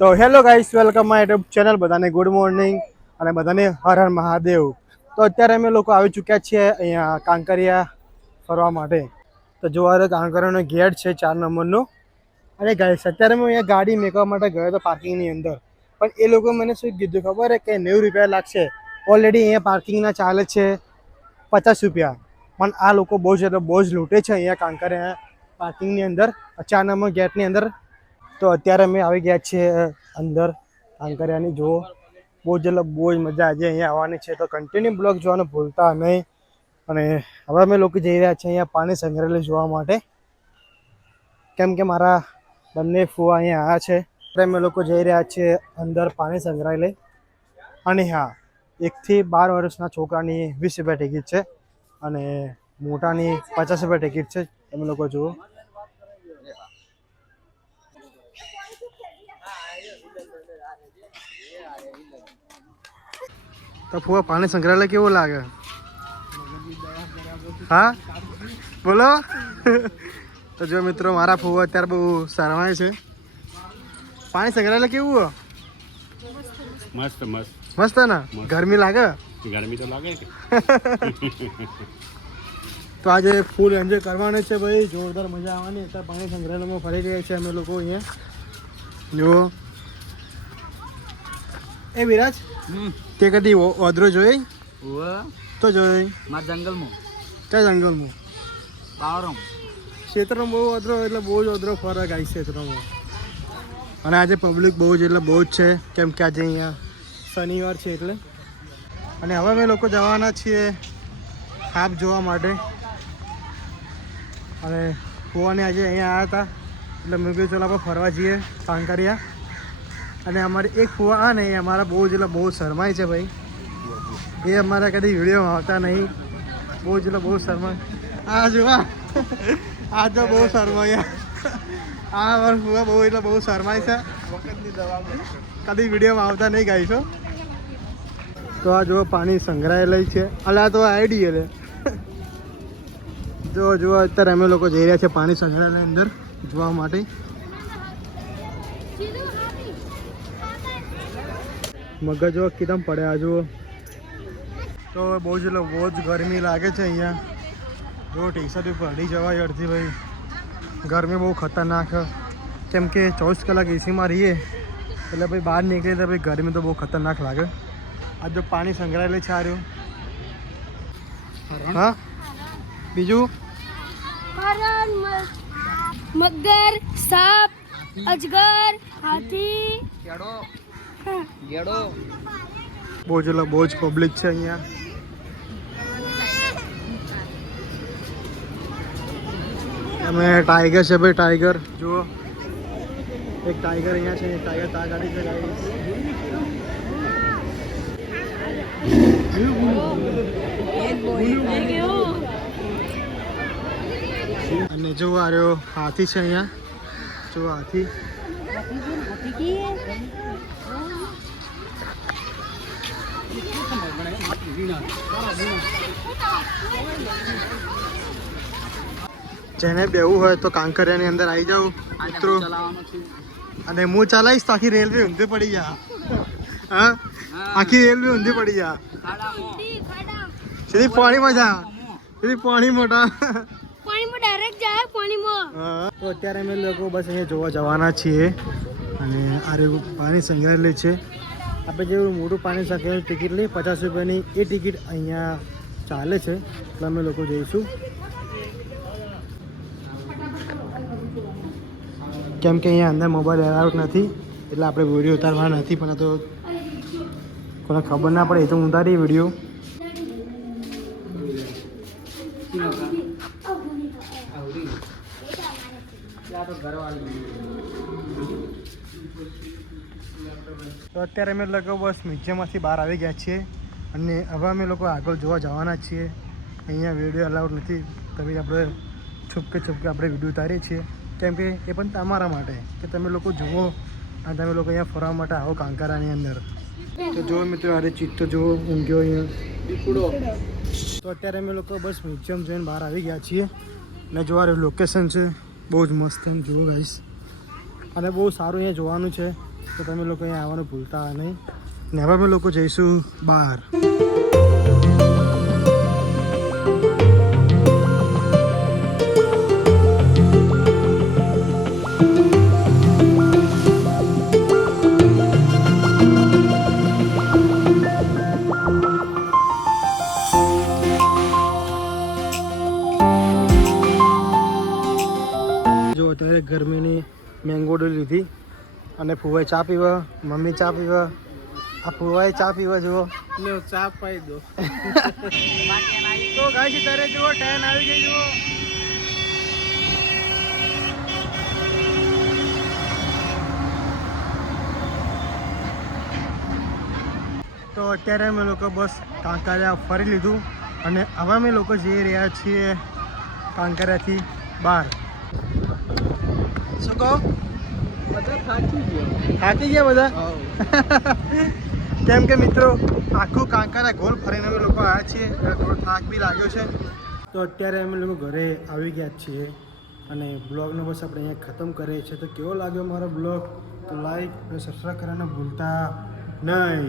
તો hello guys, welcome my YouTube channel. બધાને good morning અને બધાને હર હર મહાદેવ. તો અત્યારે અમે લોકો આવી ચૂક્યા છીએ અહીંયા કાંકરિયા ફરવા માટે. તો જોવા કાંકરિયાનો ગેટ છે 4 નંબરનો. અને ગાઈસ અત્યારે હું અહીંયા ગાડી મેકવા માટે ગયો હતો પાર્કિંગની અંદર, પણ એ લોકો મને શું કીધું ખબર છે કે 90 રૂપિયા લાગશે. ઓલરેડી અહીંયા પાર્કિંગના ચાલે છે 50 રૂપિયા. પણ આ લોકો બહુ જ લૂંટે છે અહીંયા કાંકરિયા પાર્કિંગની અંદર 4 નંબર ગેટની અંદર. તો અત્યારે અમે આવી ગયા છીએ અંદર કાંકરિયાની. જુઓ બહુ જ મજા આજે અહીંયા આવવાની છે. તો કન્ટિન્યુ બ્લોગ જોવાનું ભૂલતા નહીં. અને હવે અમે લોકો જઈ રહ્યા છીએ અહીંયા પાણી સંગ્રહાલય જોવા માટે, કેમ કે મારા બંને ફુવા અહીંયા આવ્યા છે. અમે લોકો જઈ રહ્યા છીએ અંદર પાણી સંગ્રહાલય. અને હા, 1 થી 12 વર્ષના છોકરાની 20 રૂપિયા ટિકિટ છે અને મોટાની 50 રૂપિયા ટિકિટ છે. તમે લોકો જુઓ. તો ફુવા પાણી સંગ્રહાલય કેવું લાગે? હા બોલો. તો જો મિત્રો, મારા ફુવા અત્યારે બહુ શરમાય છે. પાણી સંગ્રહાલય કેવું? મસ્ત મસ્ત મસ્ત ને? ગરમી લાગે? ગરમી તો લાગે. તો આજે ફૂલ એન્જોય કરવાનું છે ભાઈ, જોરદાર મજા આવવાની. અત્યારે પાણી સંગ્રહાલયમાં ફરી રહ્યા છીએ અમે લોકો અહીંયા. જુઓ એ વિરાજ, તે કદી ઓદરો જોઈ? તો જોઈ જંગલમાં ક્યાં જંગલમાં? બાવરમ ક્ષેત્રમાં બહુ ઓદરો, એટલે બહુ જ ઓદરો ફરક આવી ક્ષેત્રમાં. અને આજે પબ્લિક બહુ જ છે, કેમ કે આજે અહીંયા શનિવાર છે એટલે. અને હવે અમે લોકો જવાના છીએ સાપ જોવા માટે. અને ફુવાને આજે અહીંયા આવ્યા હતા એટલે મેં કીધું ચાલો આપણે ફરવા જઈએ કાંકરિયા. અને અમારે એક ફુવા આ ને એ અમારા બહુ શરમાય છે ભાઈ. એ અમારા કદી વિડીયોમાં આવતા નહીં. બહુ શરમાય. આ જોવા, આ તો બહુ શરમાય. આ અમારા ફુવા બહુ શરમાય છે. કદી વિડીયોમાં આવતા નહીં ગાઈશો. તો આ જો પાણી સંગ્રહાલય છે. અલા તો આઈડી એટલે જો અત્યારે અમે લોકો જઈ રહ્યા છીએ પાણી સંગ્રહાલય અંદર જોવા માટે. મગજો કીધમ પડે આ જુઓ. તો બહુ જ ગરમી લાગે છે અહીંયા. જો ટી-શર્ટ ઉપર અડી જવાય અડધી ભાઈ. ગરમી બહુ ખતરનાક, કેમ કે 24 કલાક એસીમાં રહીએ એટલે ભાઈ બહાર નીકળીએ તો ભાઈ ગરમી તો બહુ ખતરનાક લાગે. આ જો પાણી સંગ્રહાલય છે. આ રહ્યું. હા, બીજું મગર, સાપ, અજગર, હાથી, ગેડો બહુ જ પબ્લિક છે અહીંયા. અમે ટાઈગર છે ભાઈ, ટાઈગર જુઓ. એક ટાઈગર અહીંયા છે, એક ટાઈગર તા ગાડી છે ગાઈસ. અને જો આ રહ્યો હાથી છે અહીંયા. જો હાથી. જેને બેવું હોય તો કાંકરિયાની અંદર આવી જાવ મિત્રો. અને હું ચલાવીશ તો આખી રેલવે ઊંધી પડી જા. હા, આખી રેલવે ઊંધી પડી જા. સીધી પાણીમાં જા, સીધી પાણી મોટા. ડાયરેક્ટ જાય પાણીમાં. તો અત્યારે અમે લોકો બસ અહીંયા જોવા જવાના છીએ. અને આ રહ્યું પાણી સંગ્રહાલય છે. આપણે જેવું મોટું પાણી સંગ્રહાલય ટિકિટ લઈએ 50 રૂપિયાની, એ ટિકિટ અહીંયા ચાલે છે. એટલે અમે લોકો જઈશું, કેમ કે અહીંયા અંદર મોબાઈલ એલાઉડ નથી એટલે આપણે વિડીયો ઉતારવા નથી. પણ આ તો કોને ખબર ના પડે એ તો ઉતારી વિડીયો. તો અત્યારે અમે લોકો બસ મ્યુઝિયમમાંથી બહાર આવી ગયા છીએ. અને હવે અમે લોકો આગળ જોવા જવાના છીએ. અહીંયા વિડીયો અલાઉડ નથી, તમે આપણે છૂપકે આપણે વિડીયો ઉતારીએ છીએ, કેમ કે એ પણ તમારા માટે કે તમે લોકો જુઓ અને તમે લોકો અહીંયા ફરવા માટે આવો કાંકરિયાની અંદર. તો જો મિત્રો, અરે ચિત્તો જુઓ ઊંઘ્યો અહીંયા. તો અત્યારે અમે લોકો બસ મ્યુઝિયમ જોઈને બહાર આવી ગયા છીએ. અને જોવા લોકેશન છે બહુ જ મસ્ત. જુઓ ગાઈસ, અને બહુ સારું અહીંયા જોવાનું છે. તો તમે લોકો અહીંયા આવવાનું ભૂલતા નહીં. ને હવે અમે લોકો જઈશું બહાર. જો અત્યારે ગરમીની મેંગોડી લીધી અને ફુવાઈ ચા પીવા, મમ્મી ચા પીવા, આ ફુવાઈ ચા પીવા જુઓ. લ્યો ચા પાઈ દો. તો ગાઈસ અત્યારે જુઓ ટ્રેન આવી ગઈ જુઓ. તો અત્યારે અમે લોકો બસ કાંકરિયા ફરી લીધું અને હવે અમે લોકો જઈ રહ્યા છીએ કાંકરિયાથી બહાર. શું કહો? બધા થાકી ગયો. થાકી ગયા બધા? કેમ કે મિત્રો આખું કાંકરિયા ગોળ ફરીને અમે લોકો આવ્યા છીએ એટલે થોડો થાક બી લાગ્યો છે. તો અત્યારે અમે લોકો ઘરે આવી ગયા છીએ અને બ્લોગનો બસ આપણે અહીંયા ખતમ કરીએ છીએ. તો કેવો લાગ્યો મારો બ્લોગ? તો લાઈક અને સબસ્ક્રાઈબ કરવાનું ભૂલતા નહીં.